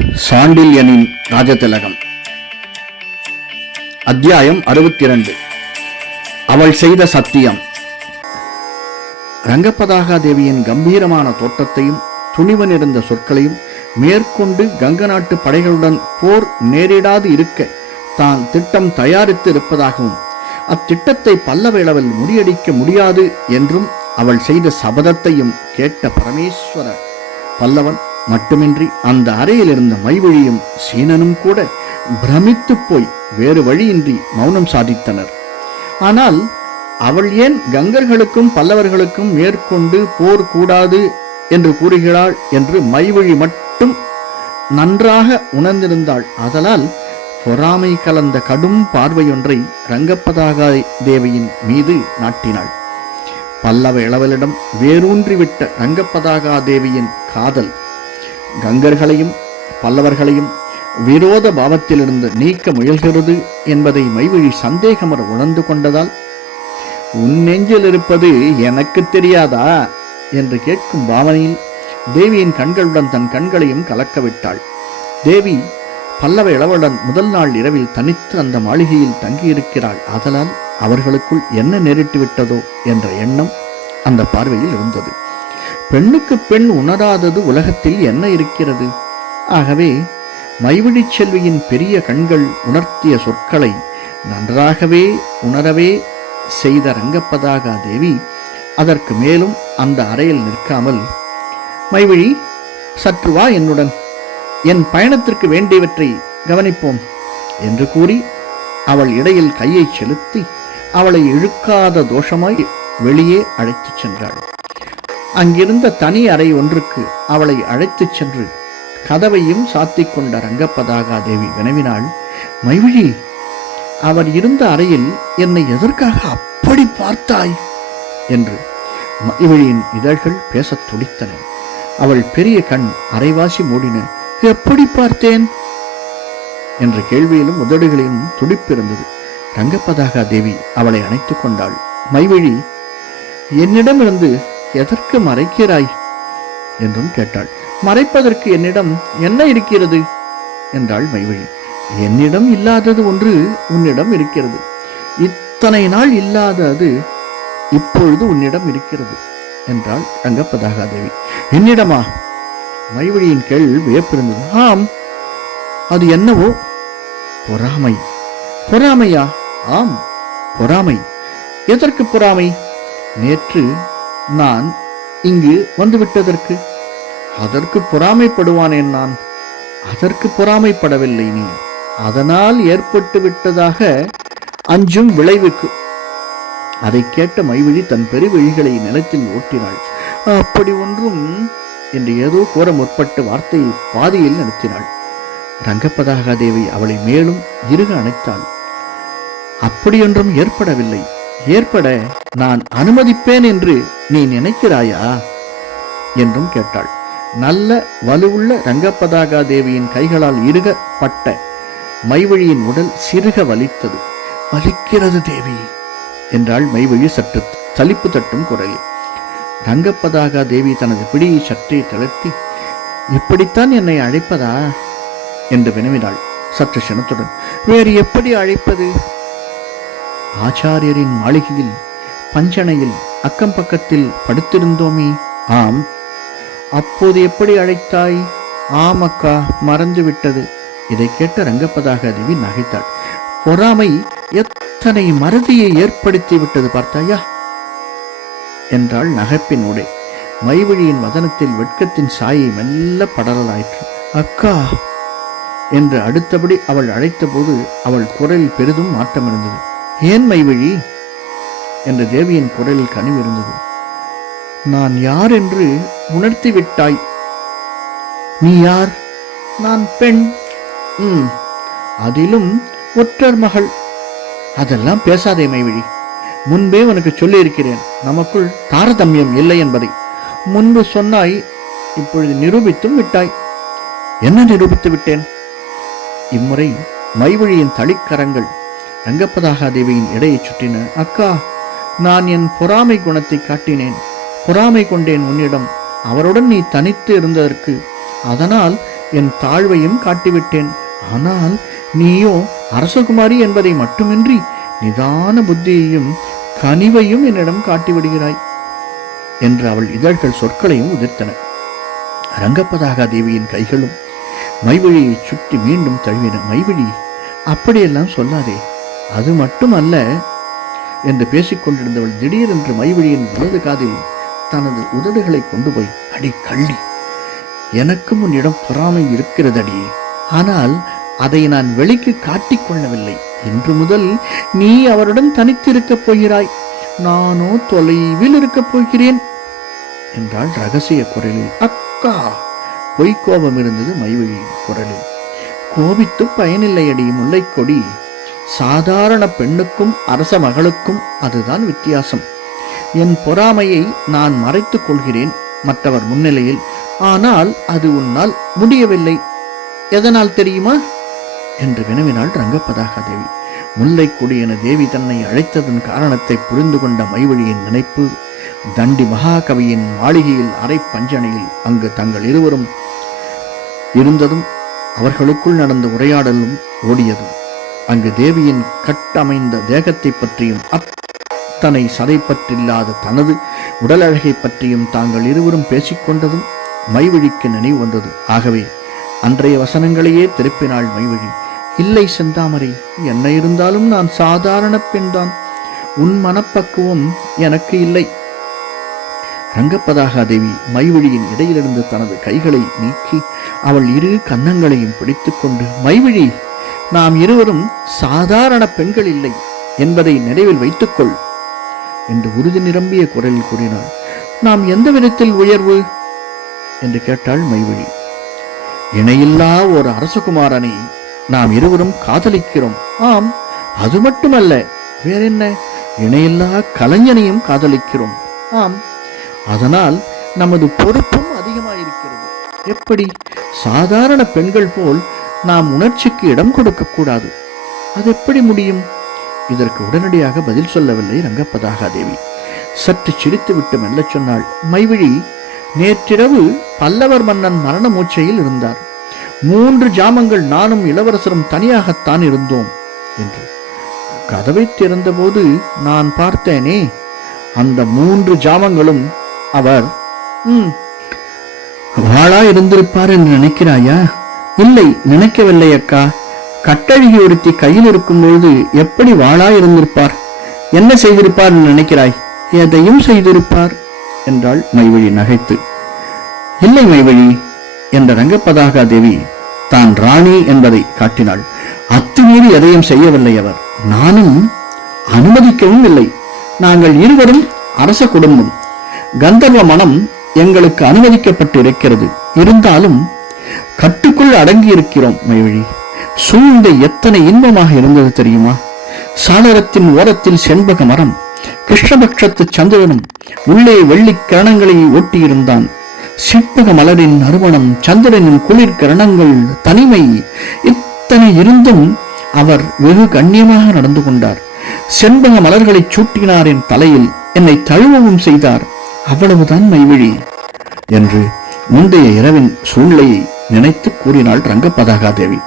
சாண்டில்யனின் ராஜதிலகம். அத்தியாயம் அறுபத்தி இரண்டு அவள் செய்த சத்தியம். ரங்கப்பதாகா தேவியின் கம்பீரமான தோட்டத்தையும் துணிவு நிறைந்த சொற்களையும் மேற்கொண்டு கங்க நாட்டு படைகளுடன் போர் நேரிடாது இருக்க தான் திட்டம் தயாரித்து இருப்பதாகவும் அத்திட்டத்தை பல்லவ பல்லவேளவில் முறியடிக்க முடியாது என்றும் அவள் செய்த சபதத்தையும் கேட்ட பரமேஸ்வர பல்லவன் மட்டுமின்றி அந்த அறையில் இருந்த மைவழியும் சீனனும் கூட பிரமித்துப் போய் வேறு வழியின்றி மௌனம் சாதித்தனர். ஆனால் அவள் ஏன் கங்கர்களுக்கும் பல்லவர்களுக்கும் மேற்கொண்டு போர் கூடாது என்று கூறுகிறாள் என்று மைவழி மட்டும் நன்றாக உணர்ந்திருந்தாள். ஆதலால் பொறாமை கலந்த கடும் பார்வையொன்றை ரங்கப்பதாக தேவியின் மீது நாட்டினாள். பல்லவ இளவலிடம் வேரூன்றிவிட்ட ரங்கப்பதாகா தேவியின் காதல் கங்கர்களையும் பல்லவர்களையும் விரோத பாவத்திலிருந்து நீக்க முயல்கிறது என்பதை மைவழி சந்தேகமர உணர்ந்து கொண்டதால் உன் நெஞ்சில் இருப்பது எனக்கு தெரியாதா? என்று கேட்கும் பாவனையில் தேவியின் கண்களுடன் தன் கண்களையும் கலக்க விட்டாள் தேவி பல்லவ இளவலுடன் முதல் நாள் இரவில் தனித்து அந்த மாளிகையில் தங்கியிருக்கிறாள். அதனால் அவர்களுக்குள் என்ன நேரிட்டு விட்டதோ என்ற எண்ணம் அந்த பார்வையில் இருந்தது. பெண்ணுக்கு பெண் உணராதது உலகத்தில் என்ன இருக்கிறது? ஆகவே மைவிழிச் செல்வியின் பெரிய கண்கள் உணர்த்திய சொற்களை நன்றாகவே உணரவே செய்த ரங்கப்பதாகா தேவி அதற்கு மேலும் அந்த அறையில் நிற்காமல் மைவிழி சற்று வா என்னுடன். என் பயணத்திற்கு வேண்டியவற்றை கவனிப்போம் என்று கூறி அவள் இடையில் கையை செலுத்தி அவளை இழுக்காத தோஷமாய் வெளியே அழைத்துச் சென்றாள். அங்கிருந்த தனி அறை ஒன்றுக்கு அவளை அழைத்துச் சென்று கதவையும் சாத்திக் கொண்ட ரங்கப்பதாகா தேவி வினவினாள் மைவிழி அவர் இருந்த அறையில் என்னை எதற்காக அப்படி பார்த்தாய்? என்று மைவிழியின் இதழ்கள் பேசத் துடித்தன. அவள் பெரிய கண் அரைவாசி மூடின எப்படி பார்த்தேன்? என்ற கேள்வியிலும் உதடுகளிலும் துடிப்பு இருந்தது ரங்கப்பதாகா தேவி அவளை அணைத்துக் கொண்டாள் மைவிழி என்னிடமிருந்து எதற்கு மறைக்கிறாய்? என்றும் கேட்டாள். மறைப்பதற்கு என்னிடம் என்ன இருக்கிறது? என்றாள் மைவழி. என்னிடம் இல்லாதது ஒன்று உன்னிடம் இருக்கிறது. இத்தனை நாள் இல்லாதது இப்பொழுது உன்னிடம் இருக்கிறது என்றாள் ரங்கப்பதாகாதேவி. என்னிடமா? மைவழியின் கேள் வியப்பிருந்தது. ஆம். அது என்னவோ? பொறாமை. பொறாமையா? ஆம். பொறாமை. எதற்கு பொறாமை? நேற்று நான் இங்கு வந்துவிட்டதற்கு அதற்கு பொறாமைப்படுவானேன் நான். அதற்கு பொறாமைப்படவில்லை நீ. அதனால் ஏற்பட்டு விட்டதாக அஞ்சும் விளைவுக்கு. அதை கேட்ட மைவிழி தன் பெருவிழிகளை நிலத்தில் ஓட்டினாள். அப்படி ஒன்றும் என்று ஏதோ கூற முற்பட்டு வார்த்தையை பாதியில் நிறுத்தினாள். ரங்கப்பதாகா தேவி அவளை மேலும் இறுக அணைத்தாள். அப்படியொன்றும் ஏற்படவில்லை. ஏற்பட நான் அனுமதிப்பேன் என்று நீ நினைக்கிறாயா? என்றும் கேட்டாள். நல்ல வலுவுள்ள ரங்கப்பதாகா தேவியின் கைகளால் இறுகப்பட்ட மைவழியின் உடல் சிறுக வலித்தது. வலிக்கிறது தேவி என்றாள் மைவழி சற்று சலிப்பு தட்டும் குரலில். ரங்கப்பதாகா தேவி தனது பிடியை சற்றே தளர்த்தி இப்படித்தான் என்னை அழைப்பதா? என்று வினவினாள் சற்று சினத்துடன் வேறு எப்படி அழைப்பது? ஆச்சாரியரின் மாளிகையில் பஞ்சனையில் அக்கம் பக்கத்தில் படுத்திருந்தோமே. ஆம். அப்போது எப்படி அழைத்தாய்? ஆம் அக்கா மறந்து விட்டது இதை கேட்ட ரங்கப்பதாக தேவி நகைத்தாள். பொறாமை எத்தனை மறதியை ஏற்படுத்தி விட்டது பார்த்தாயா? என்றாள் நகைப்பின் உடை மைவழியின் வதனத்தில் வெட்கத்தின் சாயை மெல்ல படரலாயிற்று. அக்கா! என்று அடுத்தபடி அவள் அழைத்தபோது அவள் குரலில் பெரிதும் மாற்றம் இருந்தது ஏன் மைவழி? என்ற தேவியின் குரலில் கனிவு இருந்தது. நான் யார் என்று உணர்த்தி விட்டாய்? நீ யார்? நான் பெண். ம் அதிலும் ஒற்றர் மகள். அதெல்லாம் பேசாதே மைவிழி. முன்பே உனக்கு சொல்லியிருக்கிறேன். நமக்குள் தாரதமியம் இல்லை என்பதை. முன்பு சொன்னாய் இப்பொழுது நிரூபித்தும் விட்டாய். என்ன நிரூபித்து விட்டேன்? இம்முறை மைவழியின் தளிக்கரங்கள் ரங்கப்பதாகா தேவியின் இடையை சுற்றின அக்கா நான் என் பொறாமை குணத்தை காட்டினேன். பொறாமை கொண்டேன் உன்னிடம். அவருடன் நீ தனித்து இருந்ததற்கு. அதனால் என் தாழ்வையும் காட்டிவிட்டேன். ஆனால் நீயோ அரசகுமாரி என்பதை மட்டுமின்றி நிதான புத்தியையும் கனிவையும் என்னிடம் காட்டிவிடுகிறாய் என்று அவள் இதழ்கள் சொற்களையும் உதிர்த்தன. ரங்கப்பதாகா தேவியின் கைகளும் மைவழியை சுற்றி மீண்டும் தழுவின. மைவழி அப்படியெல்லாம் சொல்லாதே. அது மட்டுமல்ல என்று பேசிக்கொண்டிருந்தவள் திடீரென்று மைவழியின் வலது காதில் தனது உதடுகளை கொண்டு போய் அடி கள்ளி எனக்கும் உன்னிடம் பொறாமை இருக்கிறதடி. ஆனால் அதை நான் வெளிக்கு காட்டிக் கொள்ளவில்லை. இன்று முதல் நீ அவருடன் தனித்திருக்கப் போகிறாய். நானோ தொலைவில் இருக்கப் போகிறேன். என்றாள் ரகசிய குரலில். அக்கா! பொய்க்கோபம் இருந்தது மைவழியின் குரலில். கோபித்து பயனில்லையடி முல்லைக்கொடி. சாதாரண பெண்ணுக்கும் அரச மகளுக்கும் அதுதான் வித்தியாசம். என் பொறாமையை நான் மறைத்துக் கொள்கிறேன் மற்றவர் முன்னிலையில். ஆனால் அது உன்னால் முடியவில்லை. எதனால் தெரியுமா? என்று வினவினாள் ரங்கப்பதாகா தேவி முல்லைக்கொடி என தேவி தன்னை அழைத்ததன் காரணத்தை புரிந்து கொண்ட மைவழியின் நினைப்பு தண்டி மகாகவியின் மாளிகையில் அரை பஞ்சனையில் அங்கு தங்கள் இருவரும் இருந்ததும் அவர்களுக்குள் நடந்த உரையாடலும் ஓடியதும். அங்கு தேவியின் கட்டமைந்த தேகத்தை பற்றியும் அத்தனை சதைப்பற்றில்லாத தனது உடல் அழகை பற்றியும் தாங்கள் இருவரும் பேசிக்கொண்டதும் மைவழிக்கு நினைவு வந்தது. ஆகவே அன்றைய வசனங்களையே திருப்பினாள் மைவழி இல்லை செந்தாமரை என்ன இருந்தாலும் நான் சாதாரண பெண்தான். உன் மனப்பக்குவம் எனக்கு இல்லை. ரங்கப்பதாகா தேவி மைவழியின் இடையிலிருந்து தனது கைகளை நீக்கி அவள் இரு கன்னங்களையும் பிடித்துக்கொண்டு மைவழி நாம் இருவரும் சாதாரண பெண்கள் இல்லை என்பதை நினைவில் வைத்துக்கொள் என்று உறுதி நிரம்பிய குரலில் கூறினார் நாம் எந்த விதத்தில் உயர்வு? என்று கேட்டாள் மைவழி. இணையில்லா ஒரு அரசகுமாரனை நாம் இருவரும் காதலிக்கிறோம். ஆம் அது மட்டுமல்ல வேறென்ன? இணையில்லா கலைஞனையும் காதலிக்கிறோம். ஆம் அதனால் நமது பொறுப்பும் அதிகமாயிருக்கிறது. எப்படி? சாதாரண பெண்கள் போல் நாம் உணர்ச்சிக்கு இடம் கொடுக்கக்கூடாது. அது எப்படி முடியும்? இதற்கு உடனடியாக பதில் சொல்லவில்லை ரங்கப்பதாகா தேவி சற்று சிரித்துவிட்டு மெல்ல சொன்னாள் மைவிழி நேற்றிரவு பல்லவர் மன்னன் மரண மூச்சையில் இருந்தார். மூன்று ஜாமங்கள் நானும் இளவரசரும் தனியாகத்தான் இருந்தோம் என்று. கதவை திறந்தபோது நான் பார்த்தேனே அந்த மூன்று ஜாமங்களும் அவர் "ம், வாளா இருந்திருப்பார் என்று நினைக்கிறாயா? இல்லை நினைக்கவில்லை அக்கா. கட்டழகி ஒருத்தி கையில் இருக்கும் பொழுது எப்படி வாளா இருந்திருப்பார்? என்ன செய்திருப்பார் என்று நினைக்கிறாய்? எதையும் செய்திருப்பார்? என்றாள் மைவழி நகைத்து. இல்லை மைவழி என்ற ரங்கப்பதாகா தேவி தான் ராணி என்பதை காட்டினாள். அத்துமீறி எதையும் செய்யவில்லை அவர். நானும் அனுமதிக்கவும் இல்லை. நாங்கள் இருவரும் அரச குடும்பம். கந்தர்வ மனம் எங்களுக்கு அனுமதிக்கப்பட்டு இருக்கிறது இருந்தாலும் கட்டுக்குள் அடங்கி இருக்கிறோம் மைவழி சூழ்ந்த எத்தனை இன்பமாக இருந்தது தெரியுமா? சாளரத்தின் ஓரத்தில் செண்பக மரம் கிருஷ்ணபக்ஷத்து சந்திரனும் உள்ளே வெள்ளி கிரணங்களை ஒட்டியிருந்தான். சிற்பக மலரின் நறுமணம் சந்திரனின் குளிர் கிரணங்கள் தனிமை இத்தனை இருந்தும் அவர் வெகு கண்ணியமாக நடந்து கொண்டார். செண்பக மலர்களைச் சூட்டினார் என் தலையில் என்னை தழுவவும் செய்தார். அவ்வளவுதான் மைவிழி என்று முந்தைய இரவின் சூழ்நிலையை நினைத்து கூறினாள் ரங்கப்பதாகா தேவி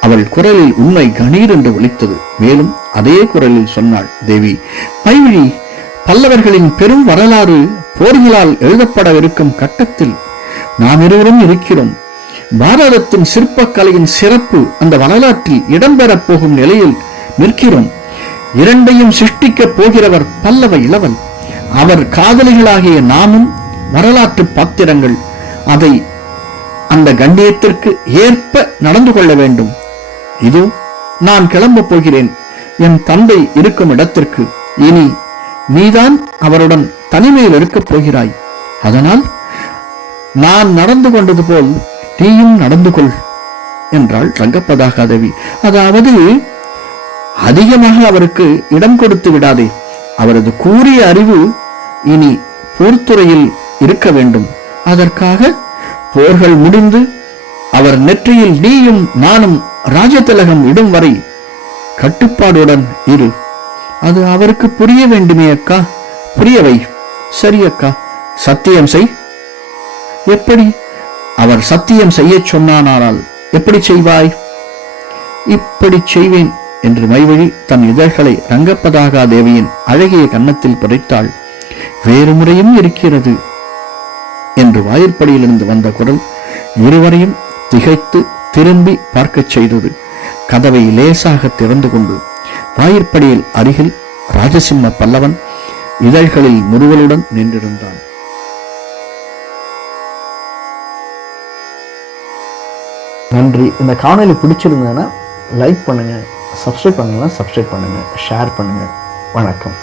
அவள் குரலில் உண்மை கணீர் என்று ஒலித்தது. மேலும் அதே குரலில் சொன்னாள் தேவி மைவிழி பல்லவர்களின் பெரும் வரலாறு போர்களால் எழுதப்படவிருக்கும் கட்டத்தில் நாம் இருவரும் இருக்கிறோம். பாரதத்தின் சிற்பக்கலையின் சிறப்பு அந்த வரலாற்றில் இடம்பெறப் போகும் நிலையில் நிற்கிறோம். இரண்டையும் சிருஷ்டிக்கப் போகிறவர் பல்லவ இளவல். அவர் காதலிகளாகிய நாமும் வரலாற்று பாத்திரங்கள். அதை அந்த கண்ணியத்திற்கு ஏற்ப நடந்து கொள்ள வேண்டும். இதோ நான் கிளம்பப் போகிறேன். என் தந்தை இருக்கும் இடத்திற்கு. இனி நீதான் அவருடன் தனிமையில் இருக்கப் போகிறாய். அதனால் நான் நடந்து கொண்டது போல் நீயும் நடந்து கொள் என்றாள் ரங்கப்பதாகா தேவி அதாவது அதிகமாக அவருக்கு இடம் கொடுத்து விடாதே. அவரது கூறிய அறிவு இனி போர்த்துறையில் இருக்க வேண்டும். அதற்காக போர்கள் முடிந்து அவர் நெற்றியில் நீயும் நானும் ராஜதிலகம் இடும் வரை கட்டுப்பாடுடன் இரு. அது அவருக்கு புரிய வேண்டுமே அக்கா. புரியவை சரி அக்கா. சத்தியம் செய். எப்படி? அவர் சத்தியம் செய்யச் சொன்னானால் எப்படி செய்வாய்? இப்படி செய்வேன் என்று மைவழி தன் இதழ்களை ரங்கப்பதாகா தேவியின் அழகிய கன்னத்தில் புதைத்தாள். வேறு முறையும் இருக்கிறது. என்று வாயிற்படியிலிருந்து வந்த குரல் இருவரையும் திகைத்து திரும்பி பார்க்கச் செய்தது. கதவை லேசாக திறந்து கொண்டு வாயிற்படியில் அருகில் ராஜசிம்ம பல்லவன் இதழ்களில் முறுவலுடன் நின்றிருந்தான். நன்றி. இந்த காணொலி பிடிச்சிருந்ததுன்னா லைக் பண்ணுங்கள் சப்ஸ்கிரைப் பண்ணலாம் சப்ஸ்கிரைப் பண்ணுங்கள் ஷேர் பண்ணுங்கள் வணக்கம்.